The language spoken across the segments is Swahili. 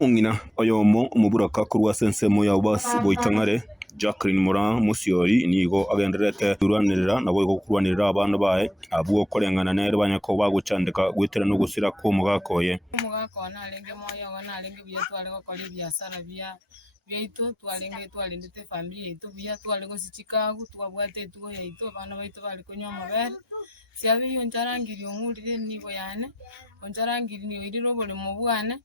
Ungina oyomo umuburaka kurwa sensemo ya basi boitangare Jacqueline Moran Musiori nigo agenderete turanirira nabo igo kurwanirira abana bae abuo korengana nere banyako bagucandika gwitera no gusira ko mugakoye mugakona alenge moyo gona alenge bya twale ko kole biashara byaitu twalindite family yetu bya twale go Chicago twabwate tugo yaitu abana baitu bali kunywa mabere siabi yonjarangiri umurire nibo yane onjarangiri ni iriro bole mubwane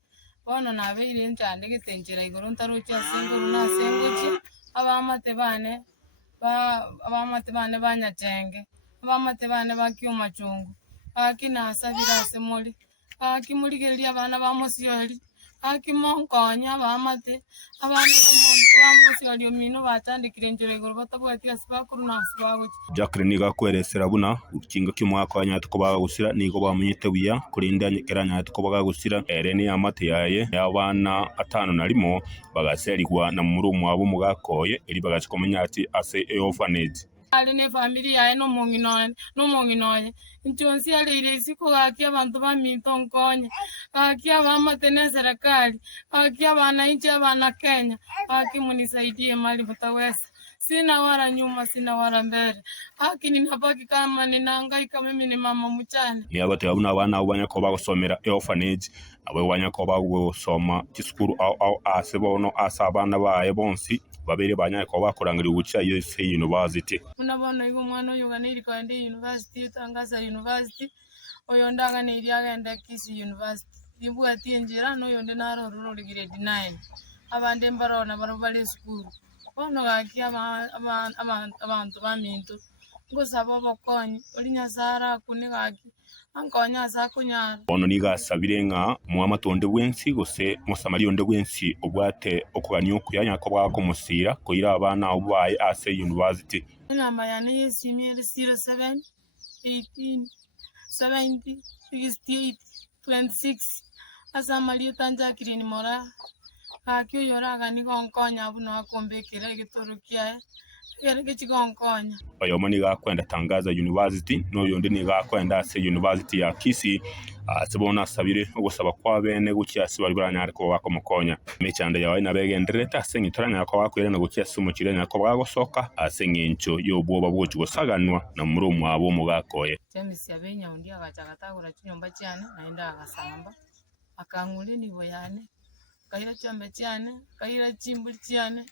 bono nabeire ntande gitenjera igoro ntarucha singuru na sengochi abamate bane banyatenge abamate bane bakiuma chungu akinasabira semoli akimurigeria abana ba Musiori akimonkonya abamate abana Musiori omino batandikire njero igoro batabwatia sibakuru na sibagochi Jacqueline gakweresera buna ukinga cy'umwaka wa nyatko bagusira nigo bamunyite buya kurinda nyekera nyatko bagusira erene amate yaye y'abana 5 na limo bagaserigwa na murumu abo mugakoye eri bagachikomenya ati ase orphanage ali ne family yaye no munginoye nchonsi ale ile siku gaki abantu bamintonkonya gaki abamate ne serikali gaki abana inchi abana Kenya gaki munisaidie mali mtaweza sina wala nyuma sina wala mbele haki ninabaki kama ninahangaika mimi ni mama mchana ni abate abuna abana abanya ko bagusomera orphanage abo banya ko bagusoma kiskuru au asebono asabana bae bonsi babere banya ko bakorangira ubucha yese university unabona igo mwana uyo ganiri kwa ndi university Tangaza University oyo ndaga ne iri agenda Kisi University ibu atienjera no yonde naro ruri grade 9 abande mbarona barobale school ono gaki abantu bamintu ngosaba bokonyi olinya sara kunigaki ankonya sakunyara ono nigasabire nka mu amatonde bwensi gose musamari onde bwensi obwate okuganya okuyanya ko bwakomusira koira abana ubaye ase university namba yane yesimye 07 18 70 68 26 asamali Jacqueline Moran akyo yoraga ni gonkonya abuno akombekera gitorukia yerege chigonkonya oyo mani gakwenda Tangaza University no yonde ni gakwenda ase University ya Kisi asibona sabire ogusaba kwa bene gukyasi bari baranyari ko bakomukonya mechande yawe nabegendereta ase ngitoranya ko bakwira no gukyasi umukirenya ko bagosoka ase ngincho yobwoba bwochi gosaganwa na murumu abo mugakoye James yabenya undi agachagata chinyomba cyane naenda agasamba akangule nibo yane kahira cyambe cyane kahira chimbuli cyane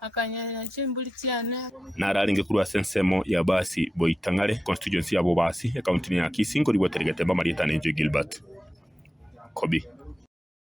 akanyanya chimbuli cyane nararinge kurwa sensemo ya basi boitangare constituency ya bobasi account ya Kisingo riboteregetemba Marieta Nenjo Gilbert Kobi